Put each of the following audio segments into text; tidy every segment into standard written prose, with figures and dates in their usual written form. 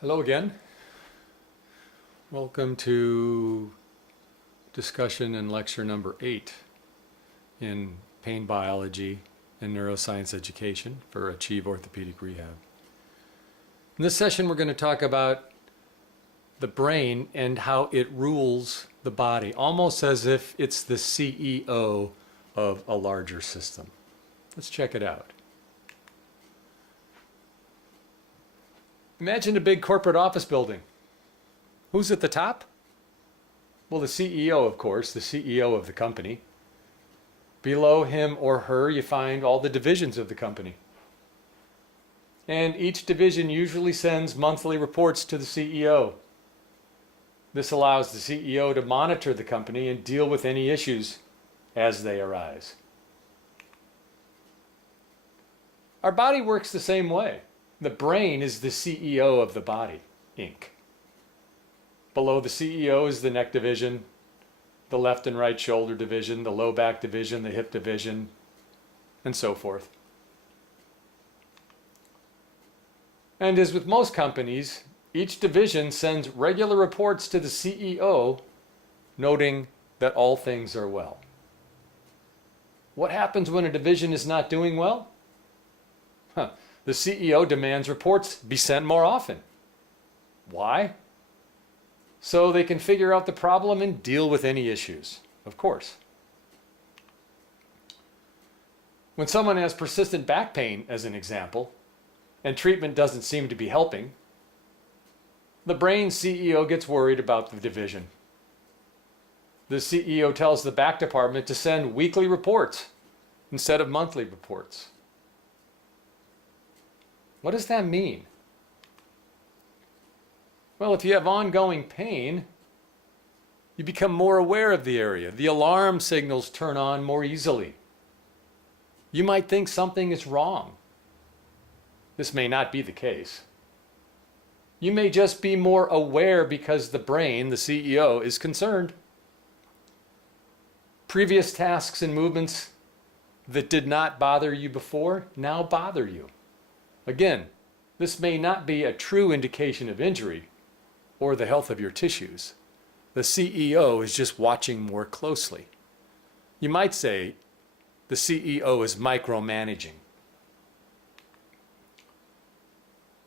Hello again. Welcome to discussion and lecture number 8 in pain biology and neuroscience education for Achieve Orthopedic Rehab. In this session, we're going to talk about the brain and how it rules the body, almost as if it's the CEO of a larger system. Let's check it out. Imagine a big corporate office building. Who's at the top? Well, the CEO, of course, the CEO of the company. Below him or her, you find all the divisions of the company. And each division usually sends monthly reports to the CEO. This allows the CEO to monitor the company and deal with any issues as they arise. Our body works the same way. The brain is the CEO of the body, Inc. Below the CEO is the neck division, the left and right shoulder division, the low back division, the hip division, and so forth. And as with most companies, each division sends regular reports to the CEO, noting that all things are well. What happens when a division is not doing well? The CEO demands reports be sent more often. Why? So they can figure out the problem and deal with any issues, of course. When someone has persistent back pain, as an example, and treatment doesn't seem to be helping, the brain CEO gets worried about the division. The CEO tells the back department to send weekly reports instead of monthly reports. What does that mean? Well, if you have ongoing pain, you become more aware of the area. The alarm signals turn on more easily. You might think something is wrong. This may not be the case. You may just be more aware because the brain, the CEO, is concerned. Previous tasks and movements that did not bother you before now bother you. Again, this may not be a true indication of injury or the health of your tissues. The CEO is just watching more closely. You might say the CEO is micromanaging.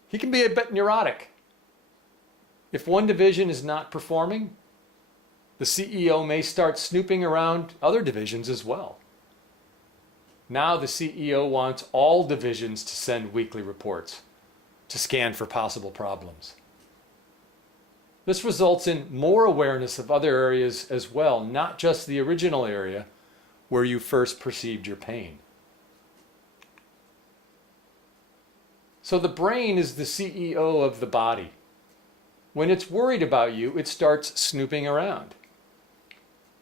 He can be a bit neurotic. If one division is not performing, the CEO may start snooping around other divisions as well. Now the CEO wants all divisions to send weekly reports to scan for possible problems. This results in more awareness of other areas as well, not just the original area where you first perceived your pain. So the brain is the CEO of the body. When it's worried about you, it starts snooping around.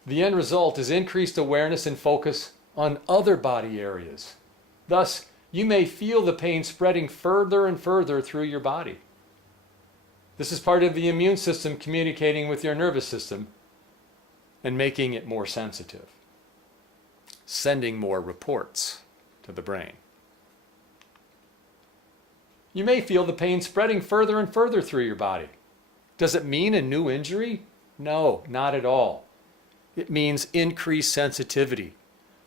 The end result is increased awareness and focus on other body areas. Thus, you may feel the pain spreading further and further through your body. This is part of the immune system communicating with your nervous system and making it more sensitive, sending more reports to the brain. You may feel the pain spreading further and further through your body. Does it mean a new injury? No, not at all. It means increased sensitivity.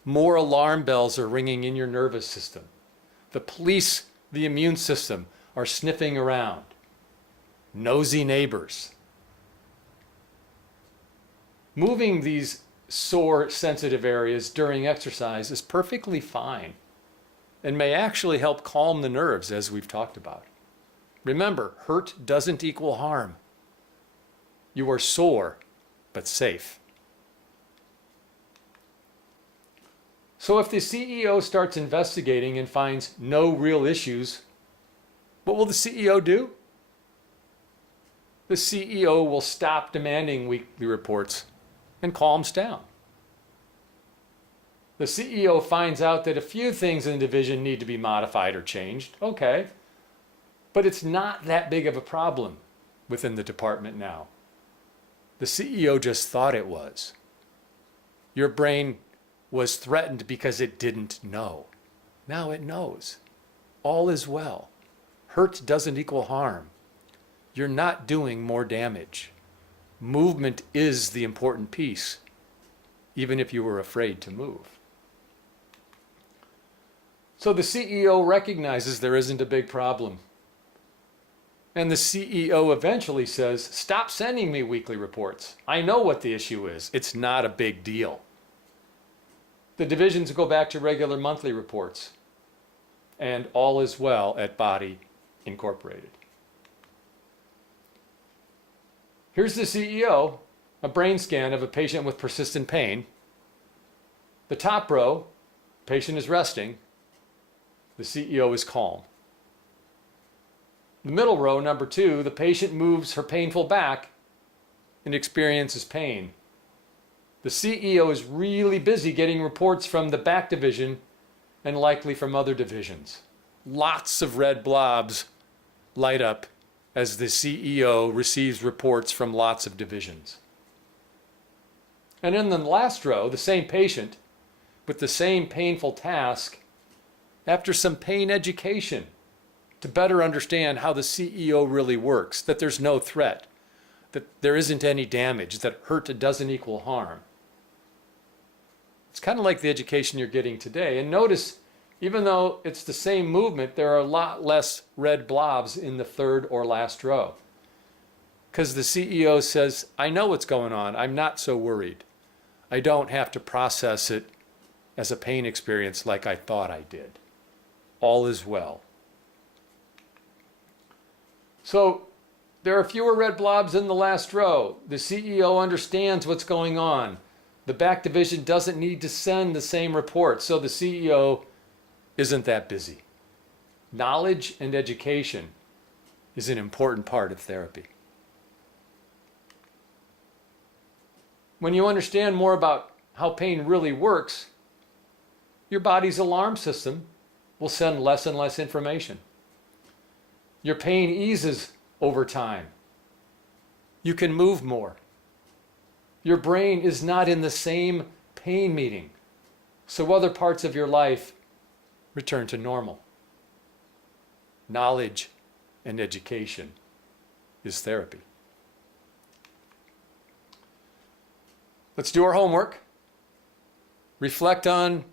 More alarm bells are ringing in your nervous system. The police, the immune system, are sniffing around. Nosy neighbors. Moving these sore, sensitive areas during exercise is perfectly fine and may actually help calm the nerves, as we've talked about. Remember, hurt doesn't equal harm. You are sore, but safe. So if the CEO starts investigating and finds no real issues, what will the CEO do? The CEO will stop demanding weekly reports and calms down. The CEO finds out that a few things in the division need to be modified or changed. Okay, but it's not that big of a problem within the department now. The CEO just thought it was. Your brain was threatened because it didn't know. Now it knows. All is well. Hurt doesn't equal harm. you're not doing more damage. Movement is the important piece, even if you were afraid to move. So the CEO recognizes there isn't a big problem. And the CEO eventually says, stop sending me weekly reports. I know what the issue is. It's not a big deal. The divisions go back to regular monthly reports. And all is well at Body Incorporated. Here's the CEO, a brain scan of a patient with persistent pain. The top row, patient is resting. The CEO is calm. The middle row, number 2, the patient moves her painful back and experiences pain. The CEO is really busy getting reports from the back division and likely from other divisions. Lots of red blobs light up as the CEO receives reports from lots of divisions. And in the last row, the same patient with the same painful task, after some pain education to better understand how the CEO really works, that there's no threat, that there isn't any damage, that hurt doesn't equal harm. It's kind of like the education you're getting today. And notice, even though it's the same movement, there are a lot less red blobs in the third or last row. Because the CEO says, I know what's going on. I'm not so worried. I don't have to process it as a pain experience like I thought I did. All is well. So there are fewer red blobs in the last row. The CEO understands what's going on. The back division doesn't need to send the same report, so the CEO isn't that busy. Knowledge and education is an important part of therapy. When you understand more about how pain really works, your body's alarm system will send less and less information. Your pain eases over time. You can move more. Your brain is not in the same pain meeting, so other parts of your life return to normal. Knowledge and education is therapy. Let's do our homework. Reflect on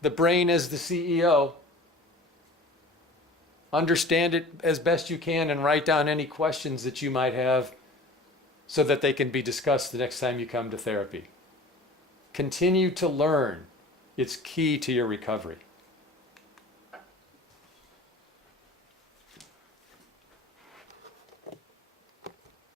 the brain as the CEO. Understand it as best you can and write down any questions that you might have so that they can be discussed the next time you come to therapy. Continue to learn. It's key to your recovery.